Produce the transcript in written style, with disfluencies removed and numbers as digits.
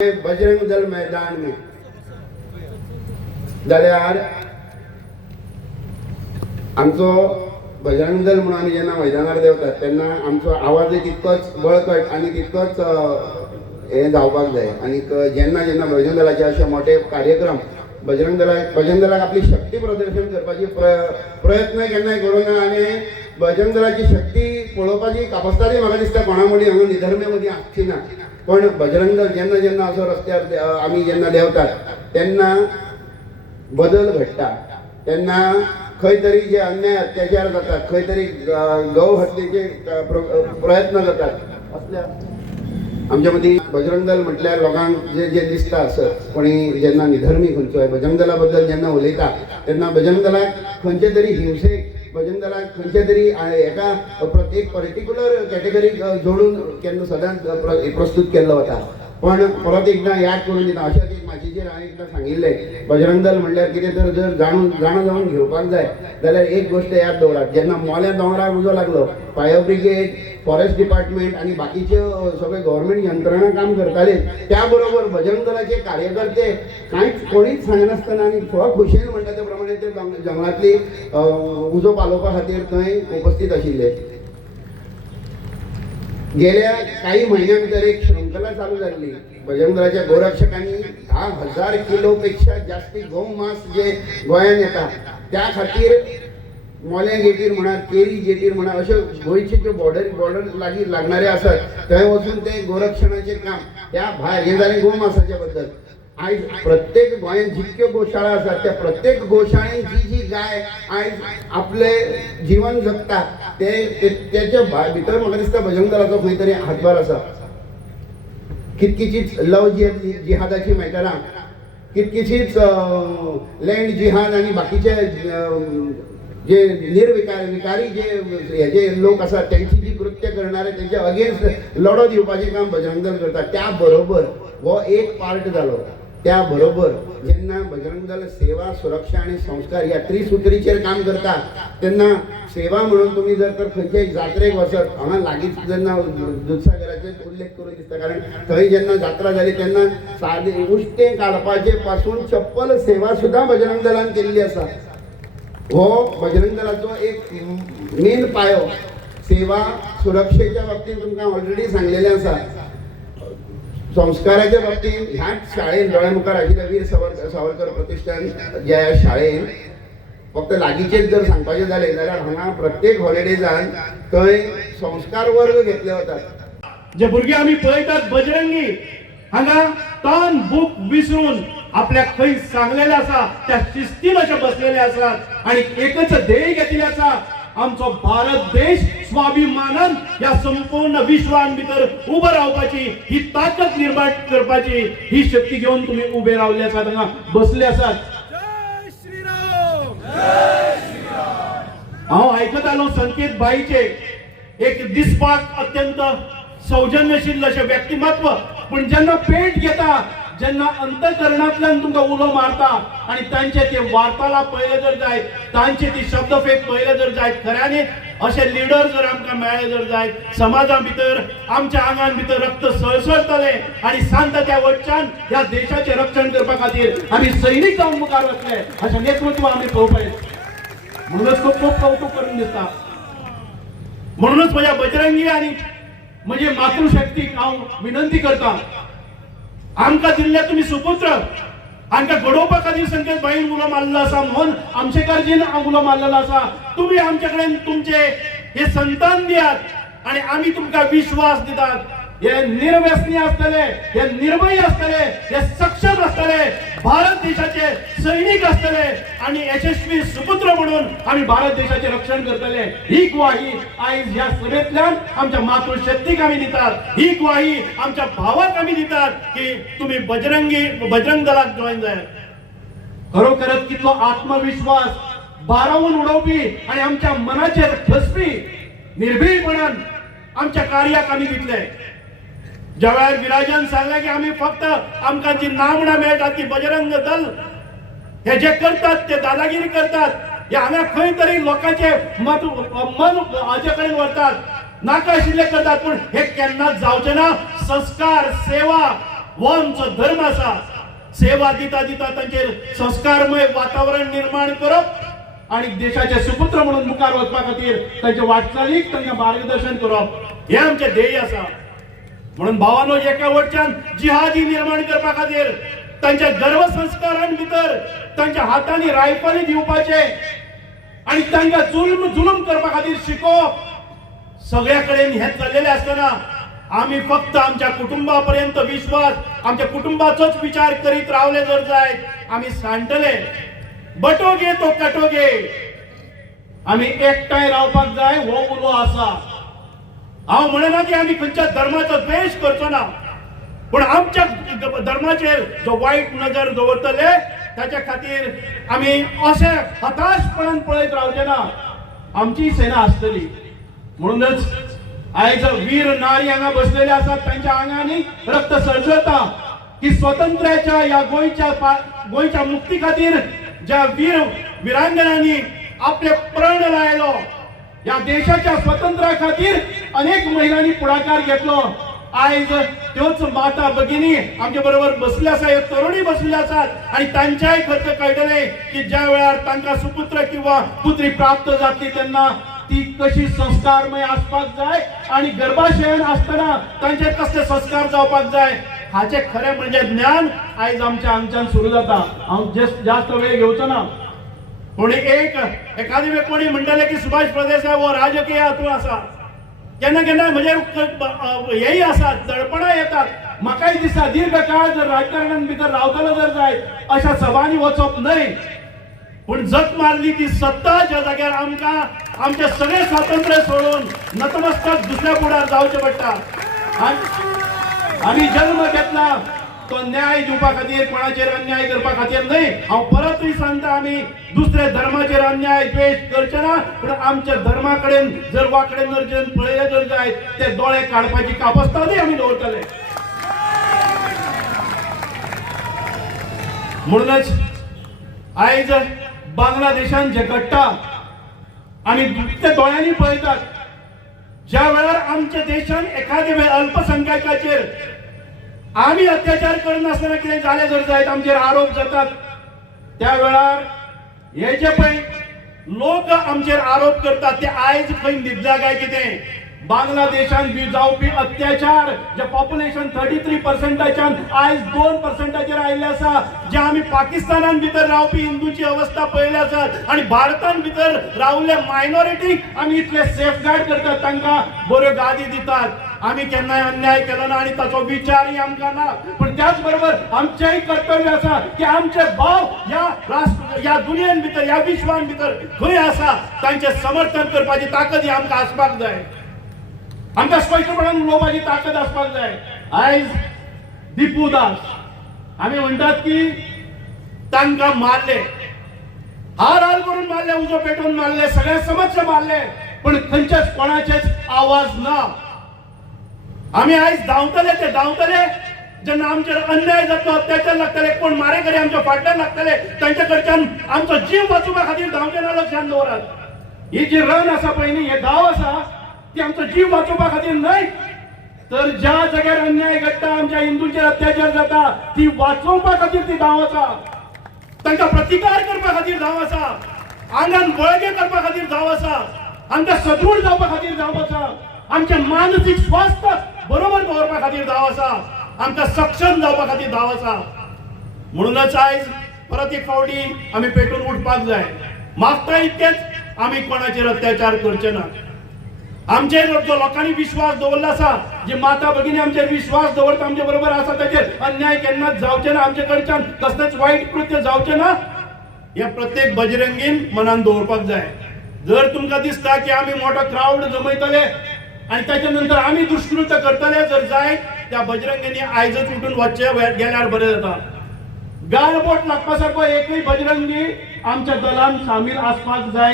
बजरंग दल मैदान में जाल्यार आमचो बजरंग दल म्हणून आमी जेन्ना मैदानार देंवतात तेन्ना आमचो आवाज तितकोच बळकट आनी तितकोच हे जावपाक जाय। आनी जेन्ना जेन्ना बजरंग दलाचे अशे मोठे कार्यक्रम बजरंग दलाक आपली शक्ती प्रदर्शन करपाची प्रयत्न केन्नाय करूना आनी बजरंग दलाची शक्ती पळोवपाची कापासिटी म्हाका दिसता कोणा मदीं हांगा निधर्मे मदीं आसची ना। पण बजरंग दल जेन्ना जेन्ना असो रस्त्यार आमी जेन्ना देंवतात तेन्ना बदल घडटा, तेन्ना खंय तरी जे अन्याय अत्याचार जातात, खंय तरी गौ हत्येचे प्रयत्न जातात असल्या आमच्या मदीं बजरंग दल म्हटल्यार लोकांक जे जे दिसता आसत कोणी जेन्ना निधर्मी खंयचोय बजरंग दला बद्दल जेन्ना उलयता तेन्ना बजरंग दलाक खंयचे तरी हिंसेक बजरंग दलाक खंयचे तरी एका एक पर्टिक्युलर कॅटेगरीक जोडून केन्ना सदांच प्रस्तूत केल्लो वता। पण परत एकदा याद करून दिता अशाच एक माचयेचेर हांवें एकदां सांगिल्लें बजरंग दल म्हणल्यार कितें तर जर जाणा जावन घेवपाक जाय जाल्यार एक गोश्ट याद दवरात, जेन्ना मोल्या दोंगरार उजो लागलो फायर ब्रिगेड, फॉरेस्ट डिपार्टमेंट आनी बाकीच्यो सगळे गव्हर्मेंट यंत्रणा काम करताले त्या बरोबर बजरंग दलाचे कार्यकर्ते कांयच कोणीच सांगनासतना आनी खुशेन म्हणटा त्या प्रमाणे ते जंगलांतली उजो पालोवपा खातीर थंय उपस्थित आशिल्ले। गेल्या काही महिन्यां भितर एक श्रृंखला चालू जाल्ली बजरंग दलाच्या गोरक्षकांनी 10,000 किलोपेक्षा जास्ती गोमांस जे गोंयांत येता त्या खातीर मोल्या गेटीर म्हणा केरी गेटीर म्हणा अशे गोंयचे ज्यो बॉर्डर लागीं लागणारे आसात थंय वचून ते गोरक्षणाचें काम त्या भायर हें जालें गोमांसाच्या बद्दल। आयज प्रत्येक गोंयांत जितक्यो गोशाळा आसात त्या प्रत्येक गोशाळेंत जी जी गाय आयज आपले जीवन जगता त्याच्या भितर म्हाका दिसता बजरंग दलाचो खंय तरी हातभार आसा। कितकीशीच लव जिहादाची मैदानां, कितकीशीच लँड जिहाद आनी बाकीचे जे विकारी जे लोक आसात त्यांची जी कृत्य करणारे त्यांच्या अगेन्स्ट लढो दिवपाचें काम बजरंग दल करता। त्या बरोबर हो एक पार्ट जालो, त्या बरोबर जेन्ना बजरंग दल सेवा सुरक्षा आणि संस्कार ह्या त्रिसूत्रीचेर काम करता तेन्ना सेवा म्हणून तुम्ही जर तर खंयच्याय जात्रेक वचत हांगा लागींच जेन्ना दुधसागराचे उल्लेख करून दिसता कारण थंय जेन्ना जात्रा जाली तेन्ना सादे उश्टें काडपाचे पासून चप्पल सेवा सुद्दां बजरंग दलान केल्ली आसा। हो बजरंग दलाचो एक मेन पायो सेवा सुरक्षेच्या बाबतींत तुमकां ऑलरेडी सांगलेलें आसा। संस्काराच्या बाबतींत ह्याच शाळेन दोळ्या मुखार आशिल्ल्या वीर सावरकर प्रतिष्ठान ज्या शाळेन फक्त लागींचेच जर सांगपाचें जालें जाल्यार हांगा प्रत्येक हॉलिडेजान थंय संस्कार वर्ग घेतले वतात। जे भुरगे आमी पळयतात बजरंगी हांगा तन भूक विसरून आपल्याक खंय सांगलेलें आसा त्या शिस्तीन अशे बसलेले आसात आणि एकच ध्येय घेतिल्लें आसा आमचो भारत देश स्वाभिमानान या संपूर्ण विश्वान भितर उबो रावपाची ही ताकद निर्माण करपाची ही शक्ती घेऊन तुम्ही उबे रावले आसात हांगा बसले आसात। जय श्रीराम, जय श्रीराम। हांव आयकत आलो संकेत बाईचे एक दिसपाक अत्यंत सौजन्यशील अशें व्यक्तिमत्व, पण जेन्ना पेट घेता जेन्ना अंतकरणांतल्यान तुमकां उलो मारता आणि तांचे ते वार्तालाप पळयले जर जायत तांचे ती शब्दफेक पळयले जर जायत खऱ्यांनी अशे लिडर जर आमकां मेळ्ळे जर जायत समाजा भितर आमच्या आंगान भितर रक्त सळसळटले आणि शांतत्या वटच्यान ह्या देशाचे रक्षण करपा खातीर आमी सैनीक जावन मुखार वतले अशें नेतृत्व आमी पळोवपाक येता। म्हणूनच खूब खूब कौतुक करून दिसता। म्हणूनच म्हज्या बजरंगी आनी म्हजे मातृशक्तीक हांव विनंती करता आमकां दिल्ले तुम्ही सुपुत्र आमकां घडोवपा खातीर संकेत बाईन उलो मारलेलो आसा, मोहन आमशेकरजीन उलो मारलेलो आसा। तुम्ही आमचे कडेन तुमचे हे संतान दियात आणि आमी तुमकां विश्वास दितात हे निर्व्यसनी आसतले, हे निर्भय आसतले, हे सक्षम आसतले, भारत देशाचे सैनिक आसतले आणि यशस्वी सुपुत्र म्हणून आम्ही भारत देशाचे रक्षण करतले ही ग्वाही आयज ह्या सभेतल्यान आमच्या मातृशक्तीक आमी दितात। ही ग्वाही आमच्या भावाक आमी दितात की तुम्ही बजरंग दलाक जॉईन जायात। खरोखरच कितलो आत्मविश्वास बारावून उडोवपी आणि आमच्या मनाचेर ठसपी निर्भीडपणान आमच्या कार्याक आमी दितले। ज्या वेळार विराजन सांगले की आम्ही फक्त आमकां जी नामणां मेळटात की बजरंग दल हे जे करतात ते दादागिरी करतात हे हांगा खंय तरी लोकांचे मन हाचे कडेन व्हरतात नाका आशिल्ले करतात, पण हे केन्नाच जावचें ना। संस्कार सेवा हो आमचो धर्म आसा. सेवा दिता दिता तांचेर संस्कारमय वातावरण निर्माण करप आणि देशाचे सुपुत्र म्हणून मुखार वचपा खातीर तांच्या वाटचालीक तांकां मार्गदर्शन करप हे आमचे ध्येय आसा. म्हणून भावानो एका वटच्यान जिहादी निर्माण करपा खातीर तांच्या गर्भसंस्कारां भितर तांच्या हातांनी रायफली दिवपाचे आणि तांकां जुलूम करपा खातीर शिकोवप सगळ्या कडेन हे चाललेले आसतना आम्ही फक्त आमच्या कुटुंबापर्यंत विश्वास आमच्या कुटुंबाचोच विचार करीत रावले जर जायत आम्ही सांडले. बटोगे तो कटोगे. आम्ही एकठांय रावपाक जाय हो उलो आसा. हांव म्हणना की आम्ही खंयच्या धर्माचो द्वेष करचो ना, पण आमच्या धर्माचेर जो वायट नजर दवरतले ताच्या खातीर आम्ही अशे हताशपणान पळयत रावचे ना. आमची सेना आसतली. म्हणूनच आयज वीर नारी हांगा बसलेले आसात तांच्या आंगांनी रक्त सळसळटा की स्वातंत्र्याच्या या गोंयच्या मुक्ती खातीर ज्या वीरांगणांनी आपले प्राण लायलो, या देशाच्या स्वातंत्र्या खातीर अनेक महिलांनी पुढाकार घेतलो. आयज त्योच माता भगिनी आमच्या बरोबर बसले आसा, ह्यो तरुणी बसले आसात आणि तांच्याय खर्च कळटले की ज्या वेळार तांकां सुपुत्र किंवा पुत्री प्राप्त जातली तेन्ना ती कशी संस्कारमय आसपाक जाय आणि गर्भाशयान असताना तांचेर कसले संस्कार जावपाक जाय हाचे खरे म्हणजे ज्ञान आयज आमच्या हांगच्यान सुरू जाता. हांव जास्त वेळ घेवचो ना, पूण एखादी वेळ कोणी म्हणटले की सुभाष प्रदेसाय हो राजकीय हातूंत आसा. केन्ना केन्ना म्हजे हेय आसात, दडपणां येतात. म्हाकाय दिसता दीर्घ काळ जर राजकारणान भितर रावतलो जर जाय अशा सभांनी वचप न्हय, पण जग मारली ती सत्ता ज्या जाग्यार आमकां आमचे सगळे स्वातंत्र्य सोडून नतमस्तक दुसऱ्या फुडार जावचें पडटा. आमी जन्म घेतला तो न्याय दिवपा खातीर, कोणाचेर अन्याय करपा खातीर न्हय. हांव परतूय सांगता आमी दुसऱ्या धर्माचेर अन्याय द्वेष करचे ना, पूण आमच्या धर्मा कडेन जर वाकडे नजरेन पळयले जर जायत ते दोळे काडपाची कापस्तादूय आमी दवरतले. म्हणूनच आयज बांगलादेशान जे घडटा आमी ते दोळ्यांनी पळयतात. ज्या वेळार आमच्या देशान एखाद्या वेळ अल्पसंख्याकाचेर आम्ही अत्याचार करनासतना कितें जालें जर जायत आमचेर आरोप जातात, त्या वेळार हे जे पळय लोक आमचेर आरोप करतात ते आयज खंय न्हिदल्या काय कितें. बांगलादेशान जावपी अत्याचार जे पॉप्युलेशन 33%च्यान आयज 2%चेर आयिल्ले आसा. जे आमी पाकिस्तानान भितर रावपी हिंदूंची अवस्था पळयली आसात आणि भारतान भितर रावले मायनॉरिटीक आमी इतले सेफगार्ड करतात, तांकां बऱ्यो गादी दितात. आमी केन्नाय अन्याय केलो ना आणि ताचो विचारय आमकां ना, पण त्याच बरोबर आमचेय कर्तव्य आसा की आमचे भाव या दुनियेन भितर या विश्वान भितर खंय आसा तांचे समर्थन करपाची ताकद आमकां आसपाक जाय. आमकां स्पश्टपणान उलोवपाची ताकद आसपाक जाय. आयज दिपू दास आमी म्हणटात की तांकां मारले, हार हाल करून मारले, उजो पेटोवन मारले, सगळे समक्ष मारले, पण खंयच्याच कोणाचेच आवाज ना. आमी आयज धांवतले ते धांवतले जेन्ना आमचेर अन्याय जातलो, अत्याचार लागतले, कोण मारेकरी आमच्या फाटल्यान लागतले तांच्या कडच्यान आमचो जीव वाचोवपा खातीर धांवचे ना. लक्षांत दवरात, ही जी रण आसा पळय न्ही, हे गांव आसा ती आमचो जीव वाचोवपा खातीर न्हय, तर ज्या जाग्यार अन्याय घडटा, आमच्या हिंदूंचेर अत्याचार जाता ती वाचोवपा खातीर ती धांव आसा. तांकां प्रतिकार करपा खातीर धांव आसा, आंगान बळगे करपा खातीर धांव आसा, आमकां सदृढ जावपा खातीर धांव आसा, आमचे मानसीक स्वास्थ्य बरोबर दवरपा खातीर धांव आसा, आमकां सक्षम जावपा खातीर धांव आसा. म्हणूनच आयज परत एक फावटी आमी पेटून उठपाक जाय. मागता इतकेच आमी कोणाचेर अत्याचार करचे ना. आमचेर जो लोकांनी विश्वास दवरला आसा, जे माता भगिनी आमचेर विश्वास दवरता आमचे बरोबर आसा, ताचेर अन्याय केन्नाच जावचे ना, आमचे कडच्यान कसलेच वायट कृत्य जावचे ना, हे प्रत्येक बजरंगीन मनान दवरपाक जाय. जर तुमकां दिसता की आमी मोठो क्राउड जमयतले आणि त्याच्या नंतर आम्ही दुष्कृत्य करतले जर जाय, त्या बजरंगींनी आयजच उठून वचचे गेल्यार बरें जाता. गालबोट लागपा सारको एकूय बजरंगी आमच्या दलान सामील आसपाक जाय.